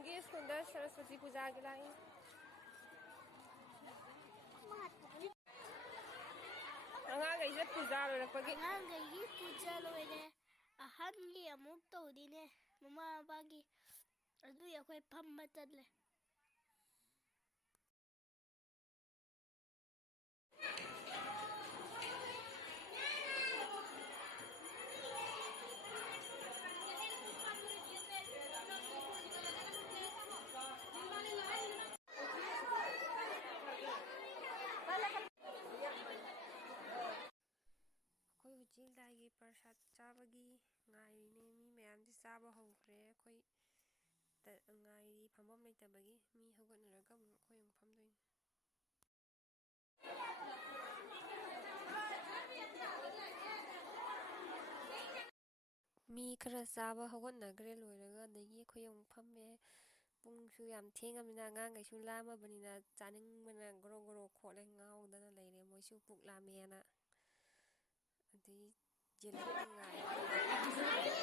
ꯏꯕꯨꯡꯒꯤ ꯁ꯭ꯀꯨꯜꯗ ꯁꯔꯁꯋꯇꯤ ꯄꯨꯖꯥꯒꯤ ꯂꯥꯛꯏ ꯑꯉꯥꯡꯈꯩꯁꯦ ꯄꯨꯖꯥ ꯂꯣꯏꯔꯛꯄꯒꯤ ꯑꯉꯥꯡꯈꯩꯒꯤ ꯄꯨꯖꯥ ꯂꯣꯏꯔꯦ ꯑꯍꯟꯒꯤ ꯑꯃꯨꯛ ꯇꯧꯗꯤꯅꯦ ꯃꯃꯥ ꯃꯄꯥꯒꯤ ꯑꯗꯨꯏ ꯑꯩꯈꯣꯏ ꯐꯝꯕ ꯆꯠꯂꯦ ꯑꯩꯈꯣꯏ ꯍꯧꯖꯤꯛ ꯂꯥꯏꯒꯤ ꯄ꯭ꯔꯁꯥꯠ ꯆꯥꯕꯒꯤ ꯉꯥꯏꯔꯤꯅꯦ ꯃꯤ ꯃꯌꯥꯝꯁꯦ ꯆꯥꯕ ꯍꯧꯈ꯭ꯔꯦ ꯑꯩꯈꯣꯏ ꯉꯥꯏꯔꯤ ꯐꯝꯐꯝ ꯂꯩꯇꯕꯒꯤ ꯃꯤ ꯍꯧꯒꯠꯅꯔꯒ ꯑꯃꯨꯛ ꯑꯩꯈꯣꯏ ꯑꯃꯨꯛ ꯐꯝꯗꯣꯏꯅꯤ ꯃꯤ ꯈꯔ ꯆꯥꯕ ꯍꯧꯒꯠꯅꯈ꯭ꯔꯦ ꯂꯣꯏꯔꯒ ꯑꯗꯒꯤ ꯑꯩꯈꯣꯏ ꯑꯃꯨꯛ ꯐꯝꯃꯦ ꯄꯨꯡꯁꯨ ꯌꯥꯝ ꯊꯦꯡꯉꯕꯅꯤꯅ ꯑꯉꯥꯡꯈꯩꯁꯨ ꯂꯥꯝꯃꯕꯅꯤꯅ ꯆꯥꯅꯤꯡꯕꯅ ꯒꯣꯔꯣ ꯒꯣꯔꯣ ꯈꯣꯠꯂꯦ ꯉꯥꯎꯗꯅ ꯂꯩꯔꯦ ꯃꯣꯏꯁꯨ ꯄꯨꯛ ꯂꯥꯝꯃꯦꯅ ꯑꯗꯩ ꯌꯦꯜꯂꯛꯄ ꯉꯥꯏꯔꯒ ꯂꯩꯔꯦ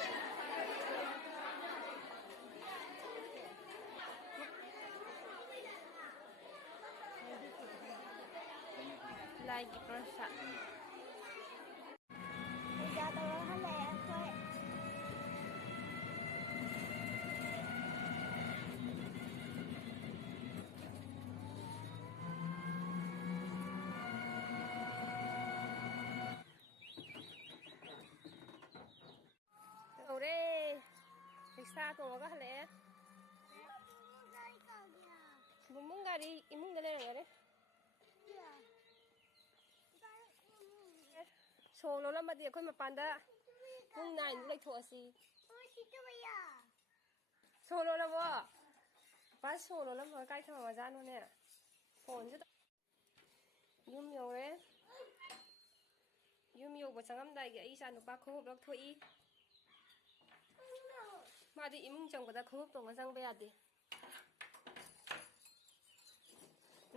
ꯂꯥꯏꯒꯤ ꯄ꯭ꯔꯁꯥꯠ ꯄꯨꯖꯥ ꯇꯧꯔ ꯍꯜꯂꯛꯑꯦ ꯑꯩꯈꯣꯏ ꯇꯧꯔꯦ ꯔꯤꯛꯁꯥ ꯇꯣꯡꯉꯒ ꯍꯜꯂꯛꯑꯦ ꯕꯨꯡꯕꯨꯡ ꯒꯥꯔꯤ ꯏꯃꯨꯡꯗ ꯂꯩꯔꯝꯒꯅꯤ ꯁꯣ ꯂꯣꯜꯂꯝꯃꯗꯤ ꯑꯩꯈꯣꯏ ꯃꯄꯥꯟꯗ ꯄꯨꯡ 9 ꯂꯩꯊꯣꯛꯑꯁꯤ ꯁꯣ ꯂꯣꯜꯂꯕꯣ ꯃꯄꯥꯟ ꯁꯣ ꯂꯣꯜꯂꯝꯃꯒ ꯀꯥꯏ ꯊꯝꯃꯝꯃꯖꯥꯠꯅꯣꯅꯦ ꯐꯣꯟꯁꯨ ꯌꯨꯝ ꯌꯧꯔꯦ ꯌꯨꯝ ꯌꯧꯕ ꯆꯪꯉꯝꯗꯥꯏꯒꯤ ꯑꯩ ꯏꯆꯥ ꯅꯨꯄꯥ ꯈꯣꯡꯎꯞ ꯂꯧꯊꯣꯛꯏ ꯃꯥꯗꯤ ꯏꯃꯨꯡ ꯆꯪꯕꯗ ꯈꯣꯡꯎꯞ ꯇꯣꯡꯉ ꯆꯪꯕ ꯌꯥꯗꯦ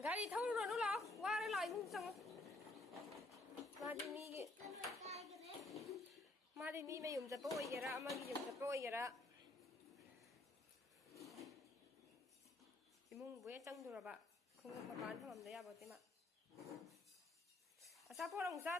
ꯒꯥꯔꯤ ꯊꯧꯔꯨꯔꯅꯨ ꯂꯥꯛꯑꯣ ꯋꯥꯔꯦ ꯂꯥꯛꯑꯣ ꯏꯃꯨꯡ ꯆꯪꯉꯣ ꯃꯥꯗꯤ ꯃꯤ ꯃꯌꯨꯝ ꯆꯠꯄ ꯑꯣꯏꯒꯦꯔꯥ ꯑꯃꯒꯤ ꯌꯨꯝ ꯆꯠꯄ ꯑꯣꯏꯒꯦꯔꯥ ꯏꯃꯨꯡꯕꯨ ꯍꯦꯛ ꯆꯪꯗꯨꯔꯕ ꯈꯣꯡꯎꯞ ꯃꯄꯥꯟ ꯊꯝꯃꯝꯗ ꯌꯥꯄꯣꯠꯇꯦ ꯃꯥ ꯑꯆꯥꯄꯣꯠ ꯑꯃꯨꯛ ꯆꯥ